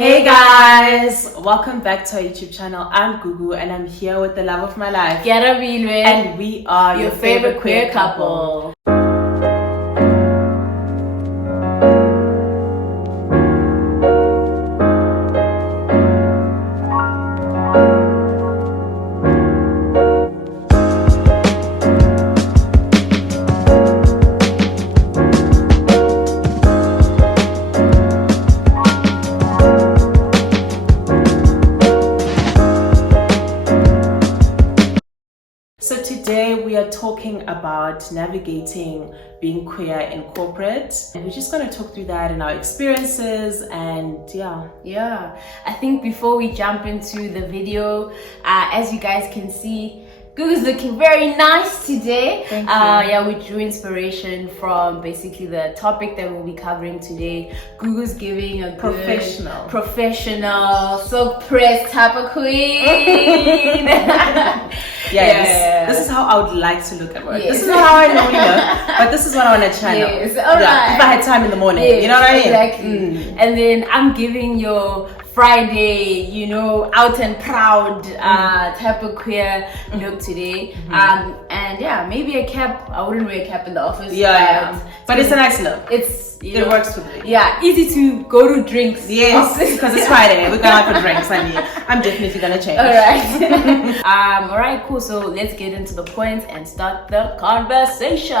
Hey guys, welcome back to our YouTube channel. I'm Gugu and I'm here with the love of my life, Kearabilwe, and we are your favorite queer couple. So today we are talking about navigating being queer in corporate, and we're just going to talk through that and our experiences. And yeah, I think before we jump into the video, as you guys can see, Gugu's looking very nice today. Thank you. Yeah, we drew inspiration from basically the topic that we'll be covering today. Gugu's giving a professional, so pressed type of queen. This is how I would like to look at work. Yes. This is not how I normally look, but this is what I want to channel. Yes, all right. If I had time in the morning, you know what I mean? Exactly. And then I'm giving your Friday, out and proud type of queer look today. And yeah, maybe a cap. I wouldn't wear a cap in the office. But it's a nice look. It works for me. Yeah, easy to go to drinks. Yes, because it's Friday. We're going out for drinks. I'm definitely gonna change. All right, cool. So let's get into the points and start the conversation.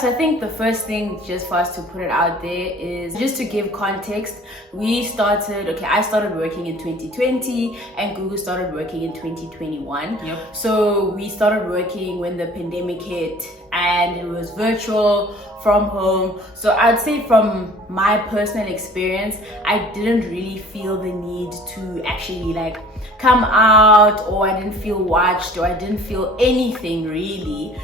So I think the first thing, just for us to put it out there, is just to give context. I started working in 2020 and Gugu started working in 2021. Yep. So we started working when the pandemic hit and it was virtual from home. So I'd say from my personal experience, I didn't really feel the need to actually come out, or I didn't feel watched, or I didn't feel anything really,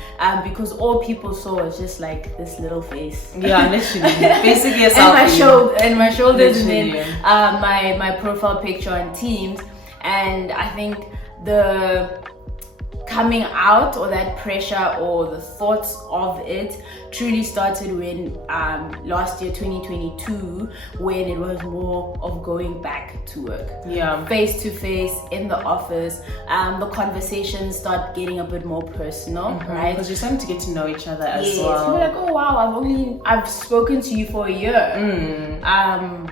because all people saw was just this little face. Yeah, literally. Basically a selfie. and my shoulders, literally. And then my profile picture on Teams. And I think the coming out, or that pressure, or the thoughts of it truly started when last year 2022, when it was more of going back to work, face to face in the office. The conversations start getting a bit more personal, right? Because you're starting to get to know each other as well. People are like, oh wow, I've spoken to you for a year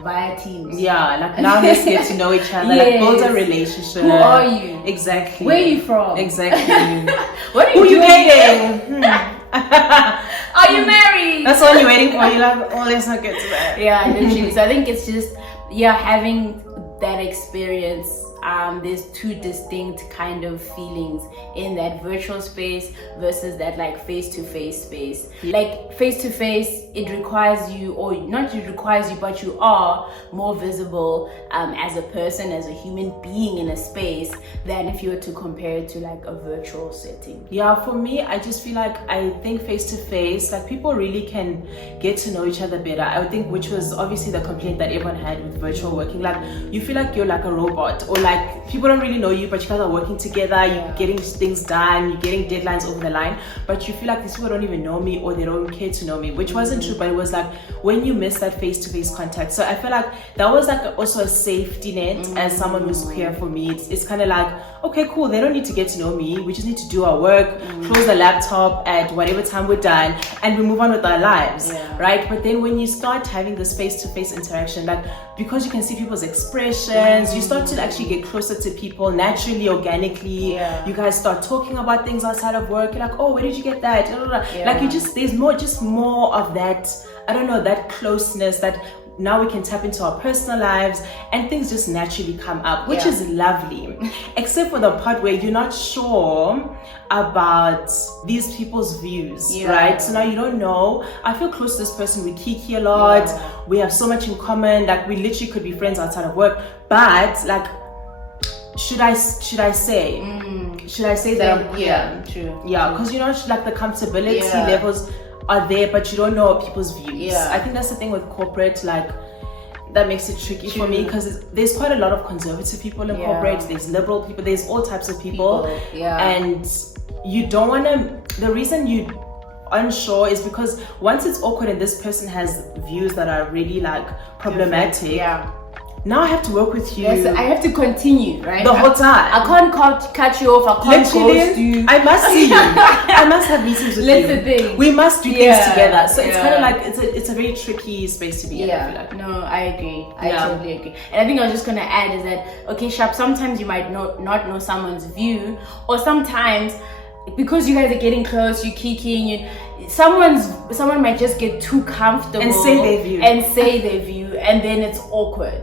via Teams. Now let's get to know each other. Build a relationship. Who are you? Exactly. Where are you from? Exactly. What are Who you dating? Are you married? That's all you're waiting for. You're like, oh, let's not get to that. Yeah, literally. So I think it's just having that experience. There's two distinct kind of feelings in that virtual space versus that face-to-face space. Face-to-face, it requires you, or not it requires you, but you are more visible as a person, as a human being in a space, than if you were to compare it to a virtual setting. Yeah, for me, I just feel I think face-to-face, people really can get to know each other better. I would think, which was obviously the complaint that everyone had with virtual working. You feel like you're like a robot, or people don't really know you, but you guys are working together, you're getting things done, you're getting deadlines over the line, but you feel like these people don't even know me, or they don't care to know me, which wasn't true, but it was when you miss that face-to-face contact. So I feel that was also a safety net as someone who's queer. For me, it's kind of okay, cool, they don't need to get to know me, we just need to do our work, close the laptop at whatever time we're done, and we move on with our lives, right? But then when you start having this face-to-face interaction, because you can see people's expressions, you start to actually get closer to people naturally, organically. You guys start talking about things outside of work. You're like, oh, where did you get that? There's more of that, I don't know, that closeness, that now we can tap into our personal lives and things just naturally come up, which is lovely, except for the part where you're not sure about these people's views, right? So now you don't know. I feel close to this person, we kiki a lot, we have so much in common, we literally could be friends outside of work, but should I say that I'm queer? True. Because the comfortability levels are there, but you don't know people's views. I think that's the thing with corporate, that makes it tricky for me, because there's quite a lot of conservative people in corporate, there's liberal people, there's all types of people. And you don't want to, the reason you unsure is because once it's awkward and this person has views that are really problematic, now I have to work with you. Yes, I have to continue, right? The whole time. I can't cut you off. I can't ghost you. I must see you. I must have meetings with That's you. the thing. We must do things together. So it's Yeah. kind of like it's a very tricky space to be in. I feel like. No, I agree. I totally agree. And I think I was just gonna add is that okay, Sharp. Sometimes you might not know someone's view, or sometimes because you guys are getting close, you're kicking, someone might just get too comfortable And say their view. And then it's awkward.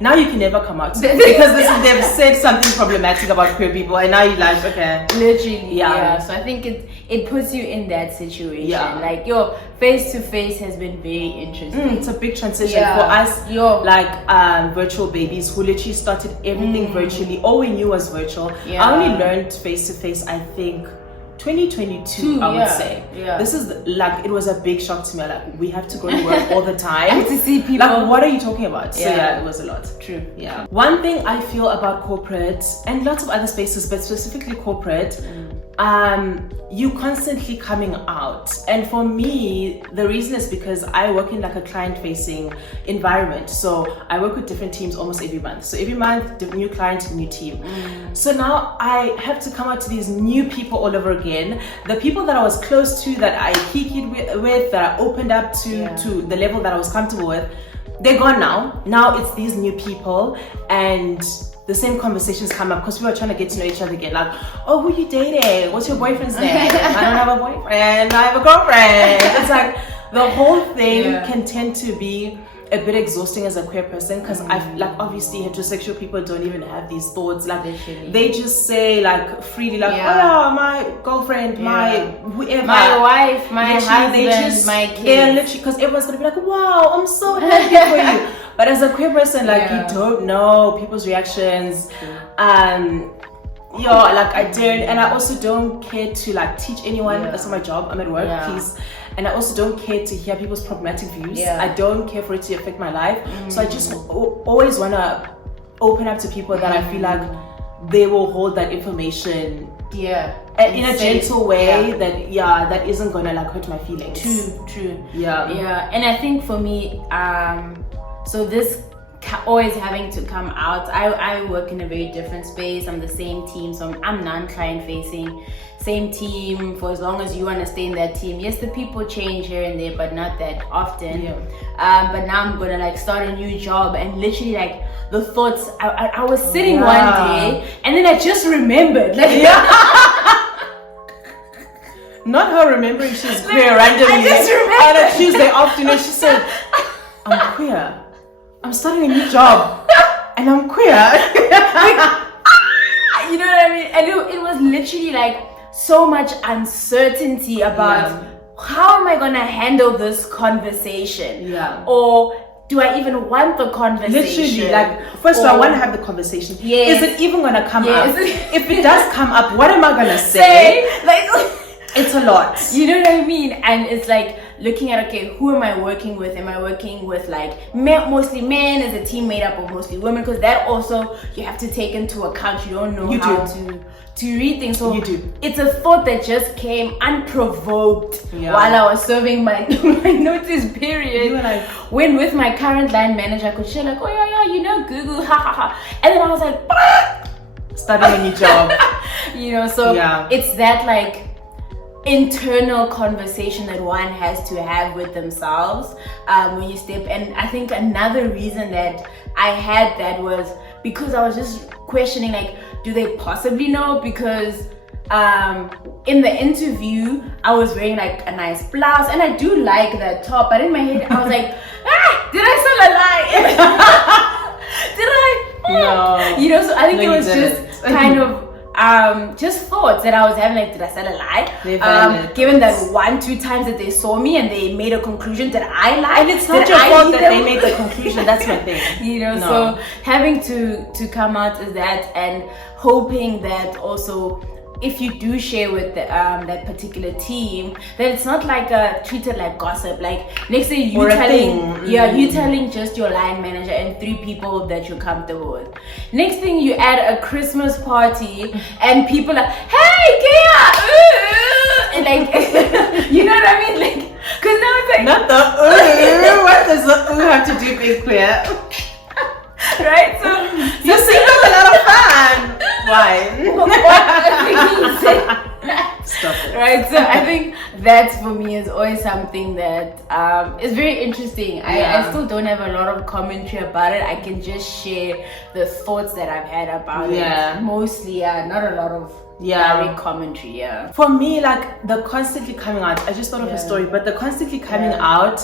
Now you can never come out because they've said something problematic about queer people, and now you're like, okay, literally, So I think it puts you in that situation. Like your face to face has been very interesting. It's a big transition for us, like virtual babies who literally started everything virtually. All we knew was virtual. I only learned face to face, I think, 2022, I would say. This is like, it was a big shock to me. Like, we have to go to work all the time to see people. Like, what are you talking about? So it was a lot. True. Yeah. One thing I feel about corporate and lots of other spaces, but specifically corporate, you constantly coming out. And for me, the reason is because I work in like a client-facing environment. So I work with different teams almost every month. So every month, new client, new team. So now I have to come out to these new people all over again. The people that I was close to, that I kikied with, that I opened up to the level that I was comfortable with, they're gone now. Now it's these new people, and the same conversations come up because we were trying to get to know each other again. Like, oh, who you dating? What's your boyfriend's name? I don't have a boyfriend. I have a girlfriend. It's like the whole thing can tend to be a bit exhausting as a queer person, because like obviously heterosexual people don't even have these thoughts. Like they just say like freely, like, oh, my girlfriend, my whoever, my wife, my husband, my kids. Yeah, literally, because everyone's gonna be like, wow, I'm so happy for you. But as a queer person, like you don't know people's reactions. Like I don't, and I also don't care to like teach anyone. That's not my job. I'm at work, please. And I also don't care to hear people's problematic views. I don't care for it to affect my life. So I just always want to open up to people that I feel like they will hold that information in a gentle way that isn't gonna like hurt my feelings. True. And I think for me, so this always having to come out, I work in a very different space. I'm the same team, so I'm non-client facing, same team for as long as you want to stay in that team. Yes, the people change here and there, but not that often. But now I'm gonna like start a new job, and literally like the thoughts, I was sitting one day and then I just remembered like not her remembering she's queer randomly. I just remembered on a Tuesday afternoon. She said, I'm queer, I'm starting a new job, and I'm queer. You know what I mean? And it was literally like so much uncertainty about how am I gonna handle this conversation? Or do I even want the conversation? Literally, like, first of all, I want to have the conversation. Is it even gonna come up? If it does come up, what am I gonna say? Like, it's a lot. You know what I mean? And it's like looking at, okay, who am I working with? Am I working with like mostly men? Is a team made up of mostly women? Because that also you have to take into account. You don't know how to read things. So it's a thought that just came unprovoked while I was serving my notice period. When with my current line manager, I could share like, oh yeah, you know Gugu, ha ha ha. And then I was like, starting a new job. So it's that like internal conversation that one has to have with themselves when you step. And I think another reason that I had that was because I was just questioning, like, do they possibly know? Because in the interview I was wearing like a nice blouse, and I do like that top, but in my head I was like, did I sell a lie? Did I? No. So I think it was just kind of just thoughts that I was having, like, did I sell a lie? Given that 1-2 times that they saw me and they made a conclusion that I lied. And it's not your fault that they made the conclusion. That's my thing. So having to come out is that, and hoping that also if you do share with that particular team, that it's not like treated like gossip. Like next day you telling just your line manager and 3 people that you're comfortable with. Next thing you add a Christmas party and people are, hey Kia, and like you know what I mean? Like, because now it's like not the what does the have to do with queer? Right? So you're single a lot of fun. Why? Stop it. Right, so I think that for me is always something that is very interesting. I still don't have a lot of commentary about it. I can just share the thoughts that I've had about it. Mostly, not a lot of direct commentary. For me, like the constantly coming out, I just thought of a story, but the constantly coming out,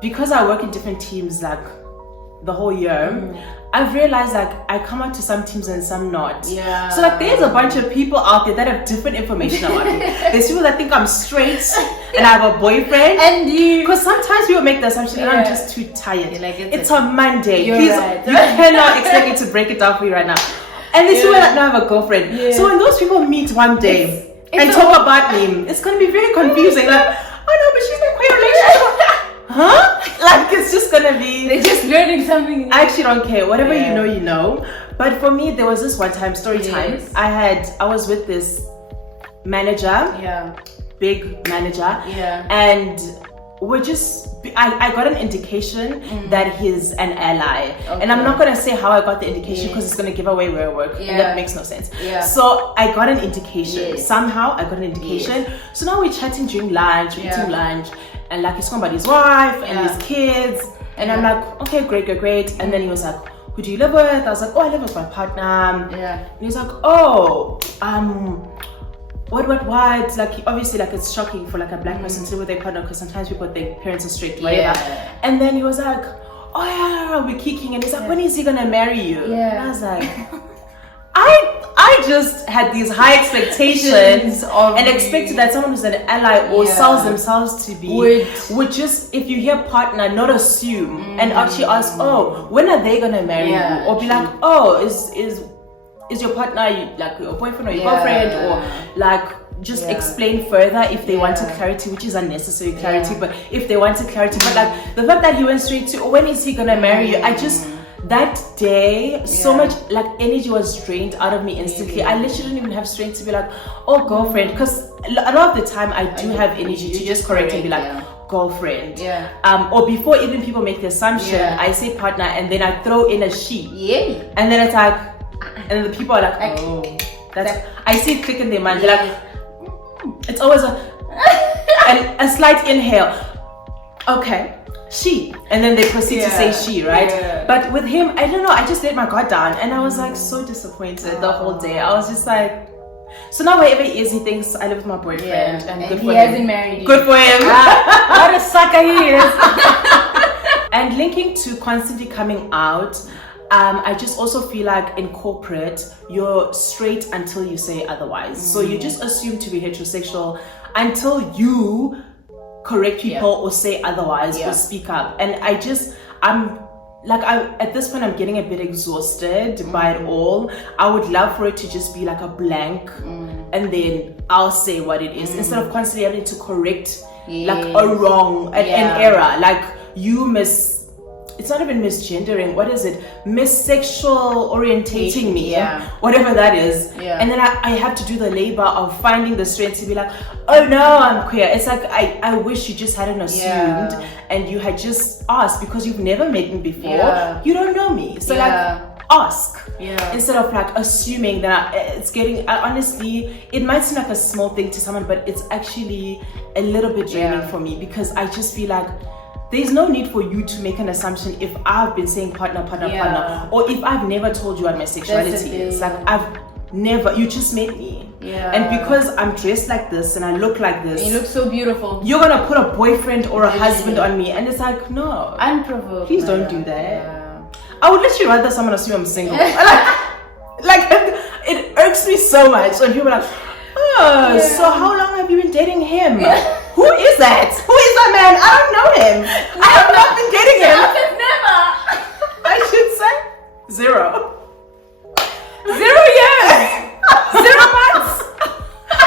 because I work in different teams like the whole year, I've realized like I come out to some teams and some not. So like there's a bunch of people out there that have different information about me. There's people that think I'm straight and I have a boyfriend. And because sometimes people make the assumption I'm just too tired. Like it's a Monday. Please, you cannot expect me to break it down for you right now. And there's people that now have a girlfriend. So when those people meet one day and talk about me, it's gonna be very confusing. Like, oh no, but she's in a queer relationship. Huh? Like it's just gonna be, they're just learning something. I actually don't care. Whatever you know, you know. But for me, there was this one time, story time. I was with this manager, big manager, and we're just, I got an indication that he's an ally. And I'm not gonna say how I got the indication because it's gonna give away where I work, and that makes no sense. So I got an indication. Somehow I got an indication. So now we're chatting during lunch, we're eating lunch. And like he's somebody's wife and his kids, and I'm like, okay, great. And then he was like, who do you live with? I was like, oh, I live with my partner. And he's like, oh, what? Like obviously, like it's shocking for like a black person to live with their partner because sometimes people think parents are strict, whatever. And then he was like, oh yeah, we're kicking, and he's like, when is he gonna marry you? And I was like, I just had these high expectations and expected that someone who's an ally or sells themselves to be would just, if you hear partner, not assume and actually ask, oh, when are they gonna marry you? Or be like, oh, is your partner like your boyfriend or your girlfriend? Or like just explain further if they wanted clarity, which is unnecessary clarity, but if they wanted clarity. But like the fact that he went straight to, oh, when is he gonna marry you? I just, that day, so much like energy was drained out of me instantly. I literally didn't even have strength to be like, oh, girlfriend, because a lot of the time I do have energy to just correct and be like, girlfriend. Or before even people make the assumption, I say partner and then I throw in a she. And then it's like, and then the people are like, oh, that's, I see it click in their mind. They're like, it's always a slight inhale. Okay. She, and then they proceed to say she, right? But with him, I don't know, I just let my guard down and I was like so disappointed the whole day. I was just like, so now wherever he is, he thinks I live with my boyfriend and good for him. He hasn't married you. Good for him. What a sucker he is. And linking to constantly coming out, I just also feel like in corporate, you're straight until you say otherwise. So you just assume to be heterosexual until you correct people or say otherwise or speak up. And I'm like, at this point I'm getting a bit exhausted by it all. I would love for it to just be like a blank and then I'll say what it is instead of constantly having to correct like a wrong, an error, like it's not even misgendering, what is it, missexual orientating me, whatever that is. And then I have to do the labor of finding the strength to be like, oh no, I'm queer. It's like I wish you just hadn't assumed and you had just asked, because you've never met me before, you don't know me, so like ask instead of like assuming that it's getting, honestly, it might seem like a small thing to someone, but it's actually a little bit draining for me, because I just feel like there's no need for you to make an assumption if I've been saying partner, or if I've never told you what my sexuality is. Like I've never, you just met me. And because I'm dressed like this and I look like this, and you look so beautiful, you're gonna put a boyfriend or a husband on me, and it's like, no, unprovoked. Please don't do that. I would literally rather someone assume I'm single. like it irks me so much when people are like, oh, so how long have you been dating him? Who is that? Who is that man? I don't know him. I have not been dating him. Never. I should say 0. 0 years. 0 months.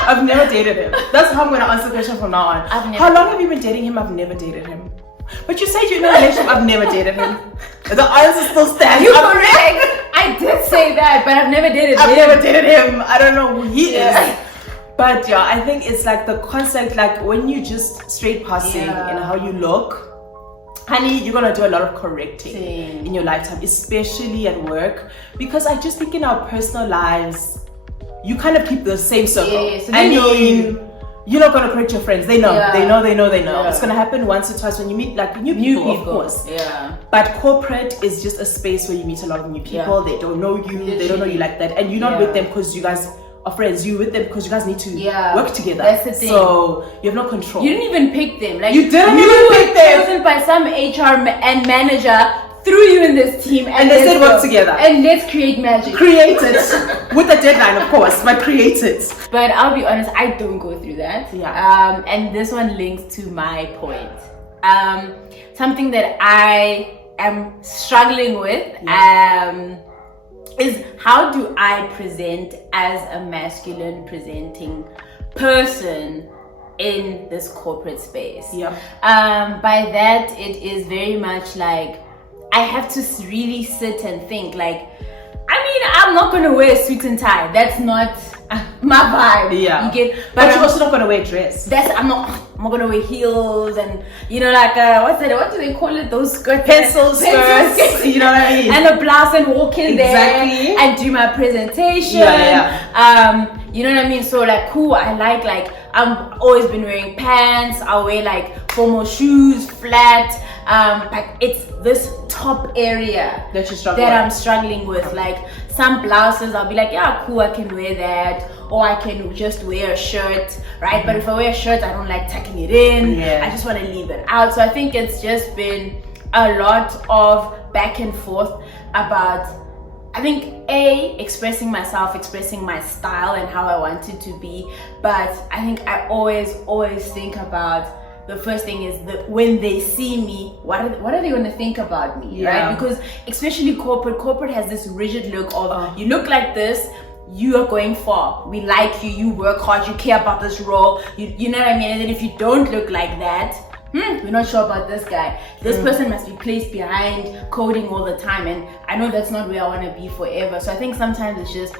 I've never dated him. That's how I'm going to answer the question from now on. How long have you been dating him? I've never dated him. But you said you're in a relationship. I've never dated him. The answer still stands. You're correct. I did say that, but I've never dated him. I've never dated him. I don't know who he is. But I think it's like the concept, like when you just straight passing in how you look, honey, you're gonna do a lot of correcting Same. in your lifetime, especially at work, because I just think in our personal lives, you kind of keep the same circle. Yeah, so they know you. You're not gonna correct your friends. They know. Yeah. They know. Yeah. It's gonna happen once or twice when you meet like new people, of course. Yeah. But corporate is just a space where you meet a lot of new people. They don't know you. They don't know you like that, and you're not with them because you guys are friends. You're with them because you guys need to work together. That's the thing. So you have no control. You didn't even pick them. Like you didn't even pick them. Chosen by some HR and manager threw you in this team, and they said work together and let's create magic. Create it with a deadline, of course, but create it. But I'll be honest, I don't go through that. Yeah. And this one links to my point. Something that I am struggling with is how do I present as a masculine presenting person in this corporate space? Yep. By that, it is very much like I have to really sit and think like, I mean, I'm not gonna wear a suit and tie. That's not my vibe. Yeah. You get, but you're also not gonna wear a dress. I'm not gonna wear heels and like what do they call it? Those skirts, pencil skirts. You know what I mean? And a blouse and walk in there and do my presentation. You know what I mean? So like cool. I like I've always been wearing pants. I'll wear like formal shoes, flat. But it's this top area that I'm struggling with. Like some blouses, I'll be like, yeah, cool, I can wear that, or I can just wear a shirt, right? But if I wear a shirt, I don't like tucking it in. I just want to leave it out. So I think it's just been a lot of back and forth about, I think, expressing myself, expressing my style and how I want it to be. But I think I always think about, the first thing is that when they see me, what are they going to think about me, right? Because especially corporate has this rigid look of you look like this, you are going far, we like you, you work hard, you care about this role, you know what I mean? And then if you don't look like that, we're not sure about this guy. This person must be placed behind coding all the time, and I know that's not where I want to be forever. So I think sometimes it's just,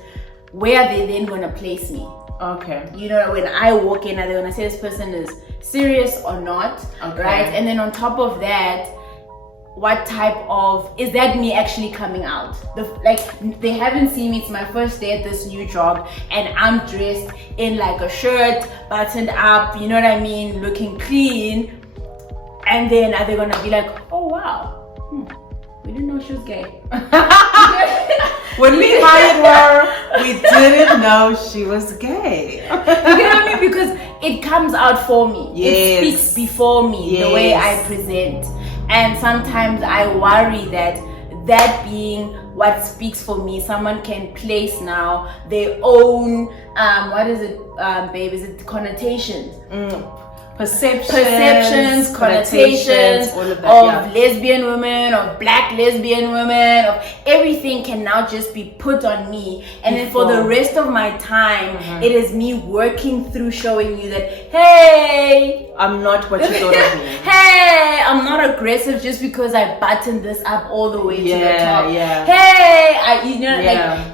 where are they then going to place me? Okay. You know, when I walk in, are they going to say this person is serious or not? Right? And then on top of that, what type of, is that me actually coming out? They haven't seen me, it's my first day at this new job, and I'm dressed in like a shirt, buttoned up, you know what I mean, looking clean. And then are they going to be like, oh wow, we didn't know she was gay. When we hired her, we didn't know she was gay. You know what I mean? Because it comes out for me. It speaks before me, the way I present. And sometimes I worry that being what speaks for me, someone can place now their own, babe? Is it connotations? Perceptions, connotations all of that, lesbian women, of black lesbian women, of everything can now just be put on me. And then for the rest of my time, it is me working through showing you that, hey, I'm not what you thought of me. Hey, I'm not aggressive just because I buttoned this up all the way to the top. Hey,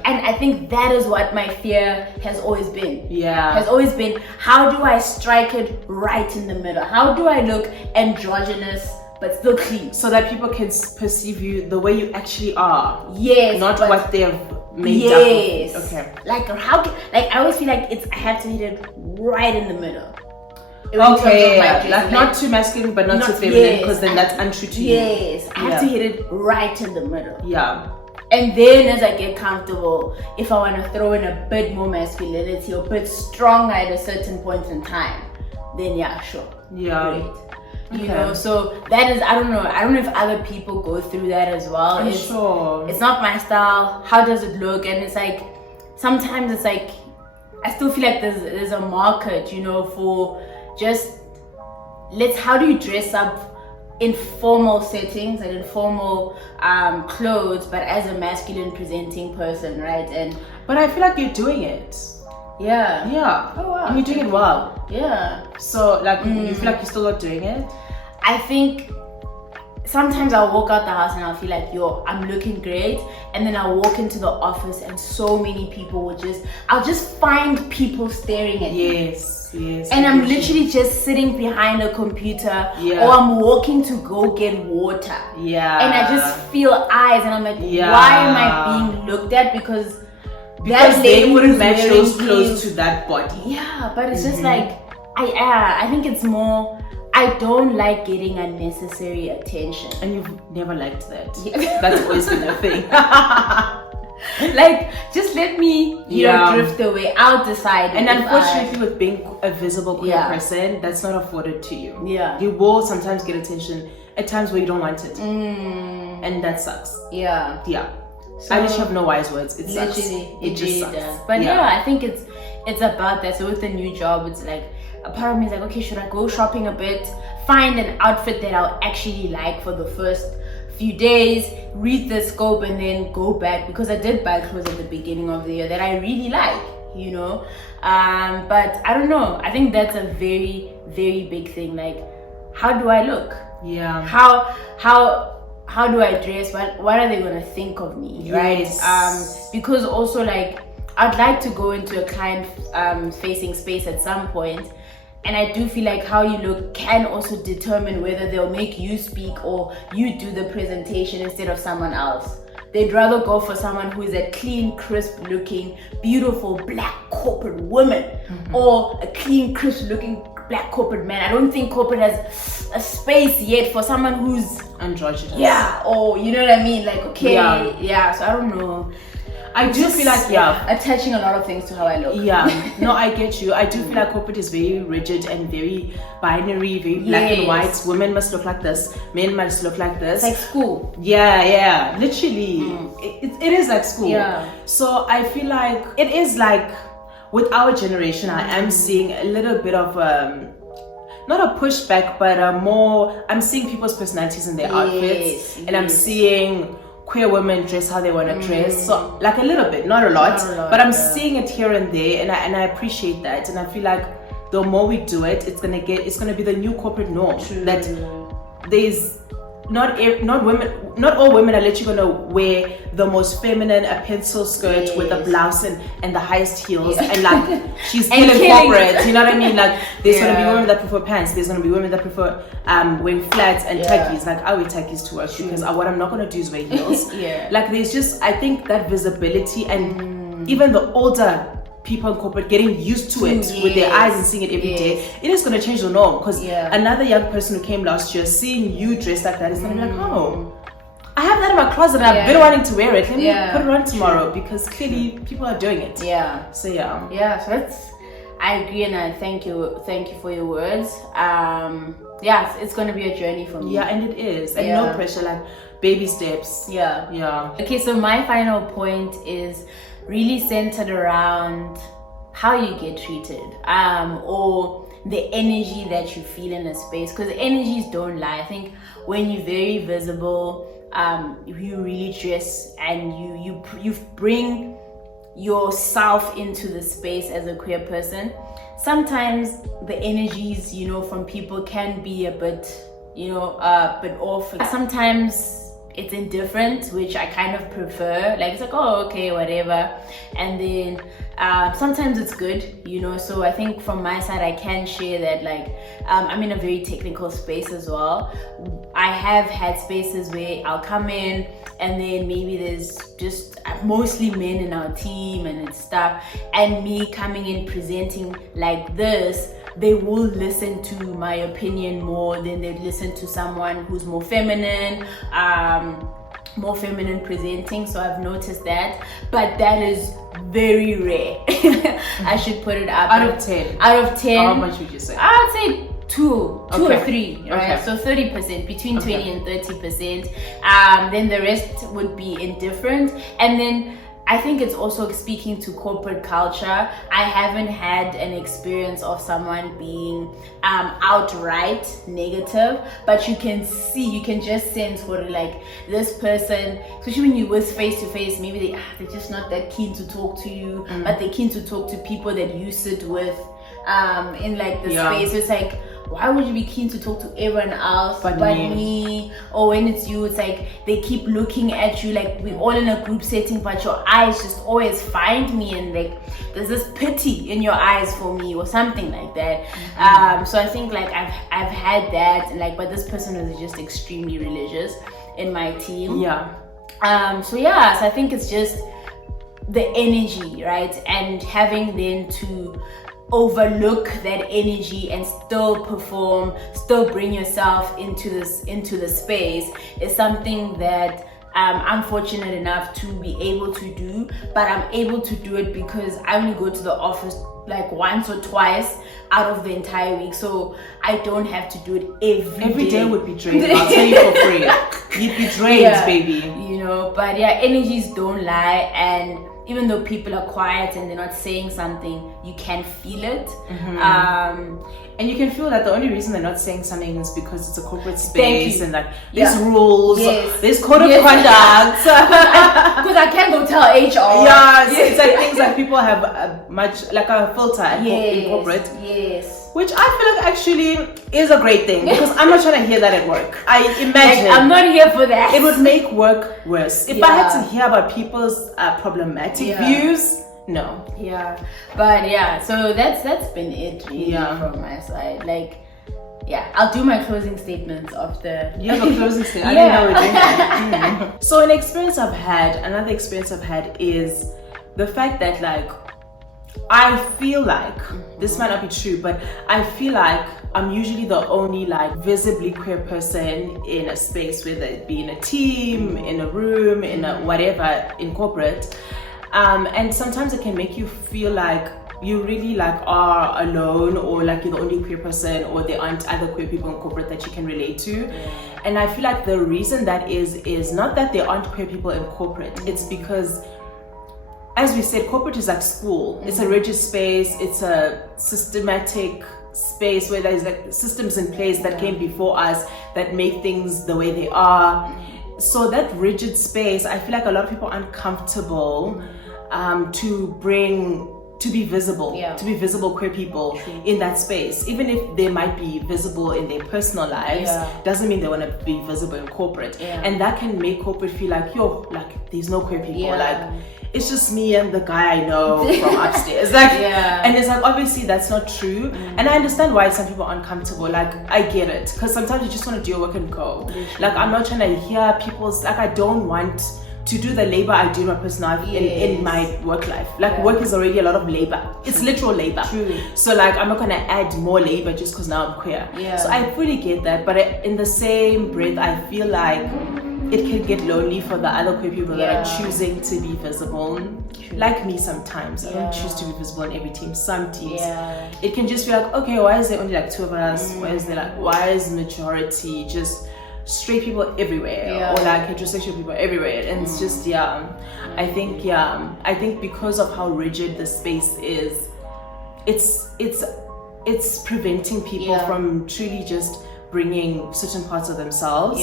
and I think that is what my fear has always been. Has always been, how do I strike it right in the middle? How do I look androgynous but still clean? So that people can perceive you the way you actually are. Not what they've made up of. Okay. I always feel like I have to hit it right in the middle. Not too masculine but not too feminine, because then that's untrue to you. I have to hit it right in the middle. And then as I get comfortable, if I want to throw in a bit more masculinity or a bit stronger at a certain point in time, then great. You know, so that is, I don't know if other people go through that as well. It's not my style. How does it look? And it's like, sometimes it's like, I still feel like there's a market, you know, for just, how do you dress up in formal settings and in formal clothes, but as a masculine presenting person, right? But I feel like you're doing it. Oh wow. And you're doing it well. So you feel like you're still not doing it? I think sometimes I'll walk out the house and I'll feel like, yo, I'm looking great, and then I'll walk into the office and so many people I'll just find people staring at me. Yes. And I'm literally just sitting behind a computer, Yeah. or I'm walking to go get water. Yeah. And I just feel eyes, and I'm like, Yeah. why am I being looked at? Because they lady wouldn't who's match wearing those clothes heels- to that body. Yeah, but it's just like, I think it's more, I don't like getting unnecessary attention. And you've never liked that. Yeah. That's always been a thing. Like, just let me, you know, drift away. I'll decide. And if unfortunately, with being a visible queer Yeah. person, that's not afforded to you. Yeah. You will sometimes get attention at times where you don't want it. And that sucks. Yeah. Yeah. So, I literally have no wise words. It sucks. Literally, It just really sucks. does. But yeah, I think it's about that. So with the new job, it's like, a part of me is like, okay, should I go shopping a bit, find an outfit that I'll actually like for the first few days, read the scope, and then go back, because I did buy clothes at the beginning of the year that I really like, you know. But I don't know, I think that's a very, very big thing. Like, how do I look? Yeah. How do I dress? What are they gonna think of me? Yes. Right? Because also, like, I'd like to go into a client facing space at some point, and I do feel like how you look can also determine whether they'll make you speak or you do the presentation instead of someone else. They'd rather go for someone who is a clean, crisp looking, beautiful black corporate woman, or a clean, crisp looking black corporate man. I don't think corporate has a space yet for someone who's androgynous. Yeah, or you know what I mean? Like, okay, yeah, so I don't know. I do feel like, attaching a lot of things to how I look. Yeah, no, I get you. I do feel like corporate is very rigid and very binary, very black and white. Women must look like this, men must look like this. It's like school. Yeah, literally. It is like school. Yeah. So I feel like it is like, with our generation, I am seeing a little bit of not a pushback, but I'm seeing people's personalities in their outfits, and I'm seeing queer women dress how they want to dress. So like a little bit, not a lot, but I'm seeing it here and there, and I appreciate that. And I feel like the more we do it, it's gonna be the new corporate norm. True. That there's not all women are literally gonna wear the most feminine, a pencil skirt with a blouse and the highest heels, and like she's killing corporate, you know what I mean? Like there's gonna be women that prefer pants, there's gonna be women that prefer wearing flats and tackies. Like I wear tackies to work because what I'm not gonna do is wear heels. Like there's just, I think that visibility, and even the older people in corporate getting used to it with their eyes and seeing it every day, it is going to change the norm. Because another young person who came last year, seeing you dressed like that, is going to be like, oh, I have that in my closet and I've been wanting to wear it. Let me put it on tomorrow, because clearly people are doing it. So so I agree, and I thank you for your words. It's going to be a journey for me. And it is, and no pressure, like baby steps. Okay, so my final point is really centered around how you get treated, or the energy that you feel in a space, because energies don't lie. I think when you're very visible, you really dress and you bring yourself into the space as a queer person. Sometimes the energies, from people can be a bit off. Sometimes it's indifferent, which I kind of prefer. Like, it's like, oh, okay, whatever. And then sometimes it's good, so I think from my side I can share that, like, I'm in a very technical space as well. I have had spaces where I'll come in and then maybe there's just mostly men in our team and stuff, and me coming in presenting like this, they will listen to my opinion more than they'd listen to someone who's more feminine presenting. So I've noticed that, but that is very rare. I should put it up. Out of 10, how much would you say? I'd say two or three, right? Okay. So 30%, between 20 and 30%. Then the rest would be indifferent. And then I think it's also speaking to corporate culture. I haven't had an experience of someone being outright negative, but you can just sense what, like, this person, especially when you're with face to face, maybe they're just not that keen to talk to you, but they're keen to talk to people that you sit with in like the space. So it's like, why would you be keen to talk to everyone else but me? Or when it's you, it's like they keep looking at you, like we're all in a group setting, but your eyes just always find me, and like there's this pity in your eyes for me or something like that. So I think like I've had that, and like, but this person was just extremely religious in my team. So I think it's just the energy, right? And having then to overlook that energy and still perform, still bring yourself into the space is something that I'm fortunate enough to be able to do. But I'm able to do it because I only go to the office like once or twice out of the entire week, so I don't have to do it every day. Would be drained. I'll tell you for free. You'd be drained, baby. You know, but energies don't lie, and even though people are quiet and they're not saying something, you can feel it. And you can feel that the only reason they're not saying something is because it's a corporate space and like there's rules, there's code of conduct. Because I can't go tell HR. It's like things like people have a filter in corporate. Which I feel like actually is a great thing, because I'm not trying to hear that at work. I imagine. I'm not here for that. It would make work worse. If I had to hear about people's problematic views, no. But so that's been it really from my side. Like, I'll do my closing statements after. You have a closing statement? I didn't know we're doing that. So another experience I've had is the fact that like, I feel like, this might not be true, but I feel like I'm usually the only like visibly queer person in a space, whether it be in a team, in a room, in a whatever, in corporate. And sometimes it can make you feel like you really like are alone, or like you're the only queer person, or there aren't other queer people in corporate that you can relate to. And I feel like the reason that is not that there aren't queer people in corporate, it's because, as we said, corporate is like school. It's a rigid space. It's a systematic space where there's like systems in place that came before us that make things the way they are. So that rigid space, I feel like a lot of people aren't comfortable to be visible queer people in that space. Even if they might be visible in their personal lives, doesn't mean they want to be visible in corporate. And that can make corporate feel like, like there's no queer people. Like, it's just me and the guy I know from upstairs. Like, and it's like, obviously that's not true. And I understand why some people are uncomfortable. Like, I get it, because sometimes you just want to do your work and go. Like, I'm not trying to hear people's, like, I don't want to do the labor I do in my personal life in my work life. Like, work is already a lot of labor. It's literal labor. So like, I'm not gonna add more labor just because now I'm queer. So I fully get that, but in the same breath, I feel like it can get lonely for the other queer people that are choosing to be visible. Like me sometimes. I don't choose to be visible in every team. Some teams. It can just be like, okay, why is there only like 2 of us? Why is majority just straight people everywhere, or like heterosexual people everywhere? And it's just I think because of how rigid the space is, it's preventing people from truly just bringing certain parts of themselves.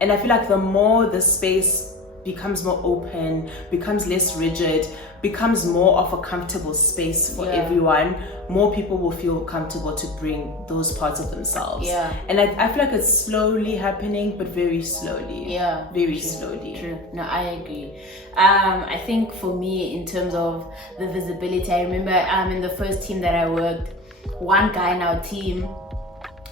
And I feel like the more the space becomes more open, becomes less rigid, becomes more of a comfortable space for everyone, more people will feel comfortable to bring those parts of themselves. And I feel like it's slowly happening, but very slowly. Very slowly. True. No, I agree. I think for me, in terms of the visibility, I remember in the first team that I worked, one guy in our team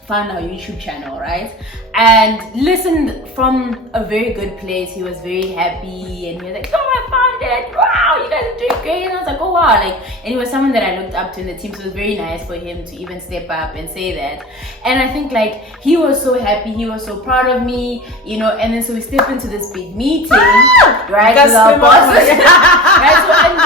found our YouTube channel, right? And listened from a very good place. He was very happy, and he was like, "Oh, I found it! Wow, you guys are doing great!" And I was like, "Oh wow!" Like, and he was someone that I looked up to in the team, so it was very nice for him to even step up and say that. And I think like he was so happy, he was so proud of me, you know. And then so we step into this big meeting, right? With our bosses, right? So, and,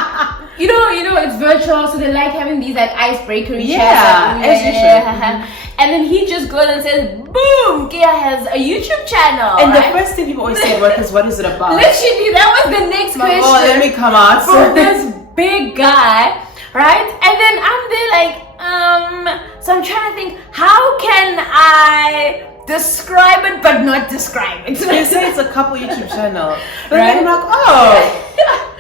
you know, it's virtual, so they like having these like icebreaker chats. And then he just goes and says, boom, Kia has a YouTube channel. And the first thing people always say at work is, what is it about? Literally, that was the next question. Oh, let me come out. From this big guy, right? And then I'm there like, so I'm trying to think, how can I describe it but not describe it? So you say it's a couple YouTube channel. But right? Then I'm like, oh,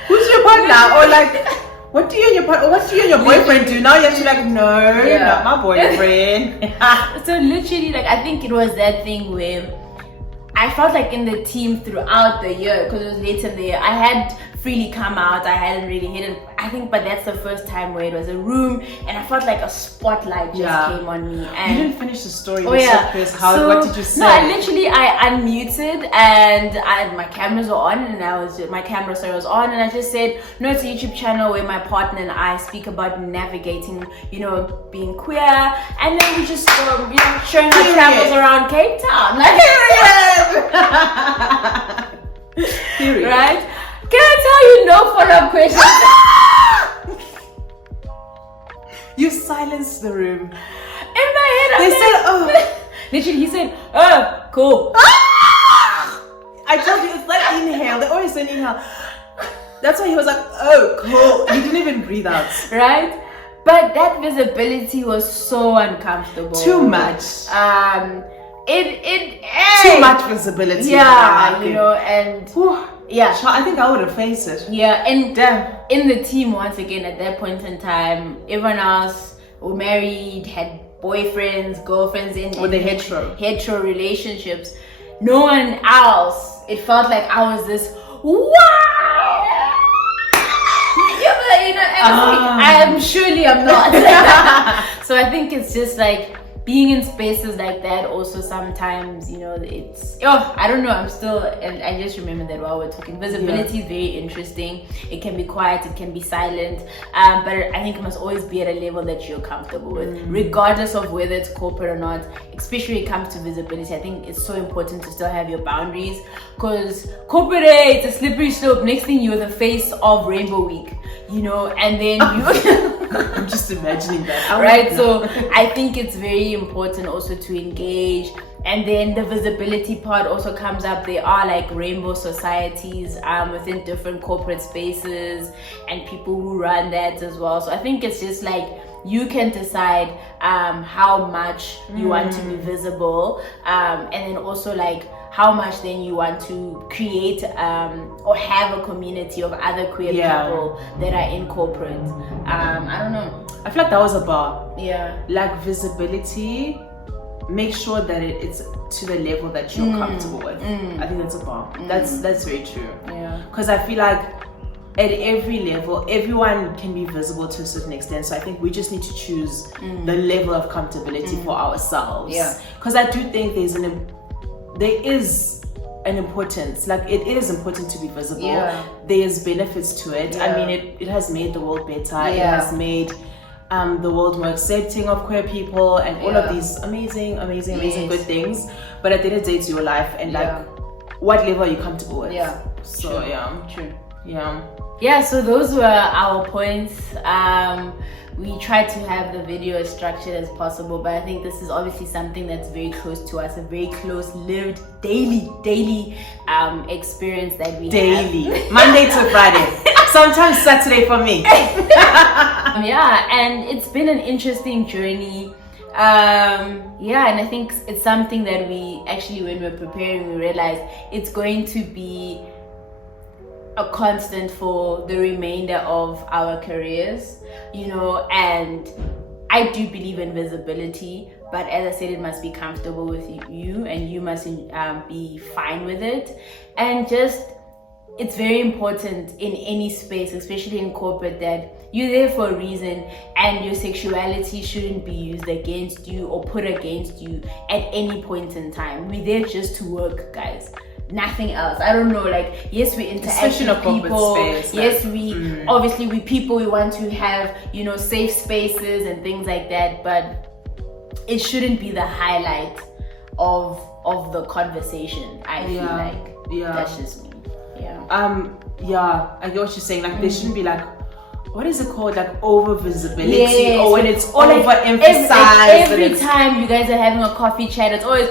who's your partner? Or like, what do you and your partner, what what you and your boyfriend do now? You have to like, no, not my boyfriend. So literally, like, I think it was that thing where I felt like in the team throughout the year, because it was later in the year, I had freely come out. I hadn't really hidden. I think, but that's the first time where it was a room, and I felt like a spotlight just came on me. And you didn't finish the story. Oh yeah. What did you say? No, I unmuted and my cameras were on, and my camera was on, and I just said, no, it's a YouTube channel where my partner and I speak about navigating, you know, being queer, and then we just you know, showing our travels around Cape Town. Period. Right? Can I tell you no follow-up questions? You silenced the room. In my head, they said, oh. Literally, he said, oh, cool. I told you, it's like inhale. They always say inhale. That's why he was like, oh, cool. He didn't even breathe out. Right? But that visibility was so uncomfortable. Too much. Too much visibility. Yeah, you know, and yeah, I think I would have faced it. Yeah, and in the team, once again, at that point in time, everyone else were married, had boyfriends, girlfriends, or the hetero relationships. No one else. It felt like I was this wow. You know, and I'm not. So I think it's just like being in spaces like that also sometimes, you know, it's, I don't know, and I just remember that while we're talking. Visibility is very interesting. It can be quiet, it can be silent, but I think it must always be at a level that you're comfortable with, regardless of whether it's corporate or not. Especially when it comes to visibility, I think it's so important to still have your boundaries, because corporate, it's a slippery slope. Next thing, you're the face of Rainbow Week, you know, and then you... I'm just imagining that. Right? So I think it's very important also to engage. And then the visibility part also comes up. There are like rainbow societies within different corporate spaces, and people who run that as well. So I think it's just like you can decide how much you want to be visible, and then also like how much then you want to create or have a community of other queer people that are in corporate. I don't know. I feel like that was a bar. Yeah. Like visibility, make sure that it's to the level that you're comfortable with. I think that's a bar. That's very true. Yeah. Because I feel like at every level, everyone can be visible to a certain extent. So I think we just need to choose the level of comfortability for ourselves. Yeah. Because I do think there is an importance, like it is important to be visible. There's benefits to it. I mean, it has made the world better. It has made the world more accepting of queer people and all of these amazing good things. But at the end of the day, it's your life, and like what level are you comfortable with? So so those were our points. We tried to have the video as structured as possible, but I think this is obviously something that's very close to us, a very close lived daily experience that we have. Monday to Friday, sometimes Saturday for me. And it's been an interesting journey. And I think it's something that we actually, when we're preparing, we realized it's going to be a constant for the remainder of our careers, you know. And I do believe in visibility, but as I said, it must be comfortable with you, and you must be fine with it. And just, it's very important in any space, especially in corporate, that you're there for a reason, and your sexuality shouldn't be used against you or put against you at any point in time. We're there just to work, guys. Nothing else. I don't know, like, yes, we interact with people, space, yes, we obviously we people, we want to have, you know, safe spaces and things like that, but it shouldn't be the highlight of the conversation. I feel like that's just me. I get what you're saying. Like there shouldn't be like, what is it called, like over visibility, or when it's over emphasized. Every time you guys are having a coffee chat, it's always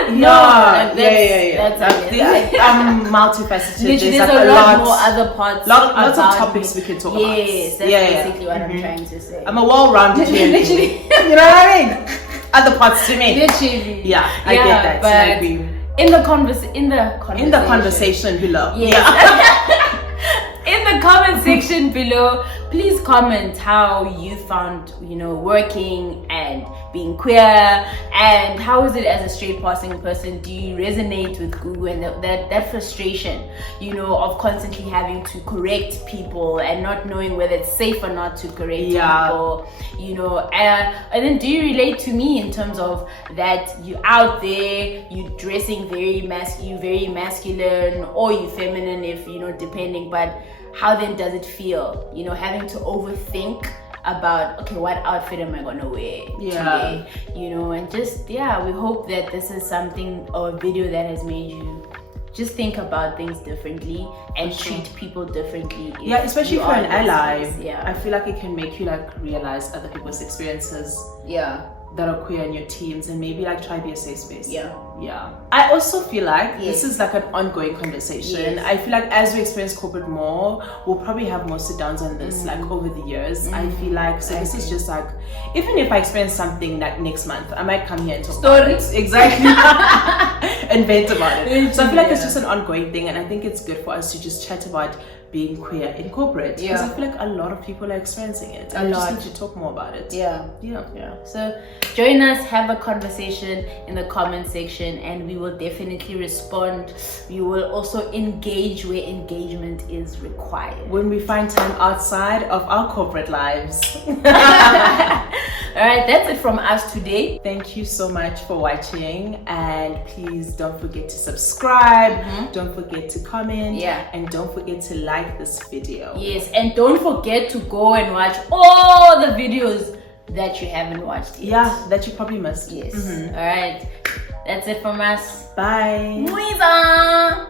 that's I'm multifaceted. Literally, there's a lot more other parts. Lots of topics we can talk about. Yes, that's basically what I'm trying to say. I'm a well-rounded human. Literally, you know what I mean? Other parts to me. Literally. Yeah, I get that. But I agree. In the conversation below. Yes. In the comment section section below. Please comment how you found, working and being queer, and how is it as a straight passing person? Do you resonate with Gugu and that frustration, of constantly having to correct people and not knowing whether it's safe or not to correct people, and then do you relate to me in terms of that you're out there, you dressing very masculine, or you feminine if depending, but how then does it feel, having to overthink about, okay, what outfit am I gonna wear today, and just we hope that this is something or a video that has made you just think about things differently and treat people differently. Especially for an ally. I feel like it can make you realize other people's experiences that are queer in your teams, and maybe try to be a safe space. I also feel like this is an ongoing conversation. I feel like as we experience corporate more, we'll probably have more sit downs on this over the years. I feel like this is just even if I experience something next month, I might come here and talk about it. Exactly. And vent about it. So I feel like it's just an ongoing thing, and I think it's good for us to just chat about being queer in corporate, because I feel like a lot of people are experiencing it. I just need to talk more about it. So join us, have a conversation in the comment section, and we will definitely respond. We will also engage where engagement is required, when we find time outside of our corporate lives. All right, that's it from us today. Thank you so much for watching, and please don't forget to subscribe, don't forget to comment, and don't forget to like this video. Yes, and don't forget to go and watch all the videos that you haven't watched yet. That you probably missed. Yes. All right, that's it from us. Bye. Muiza.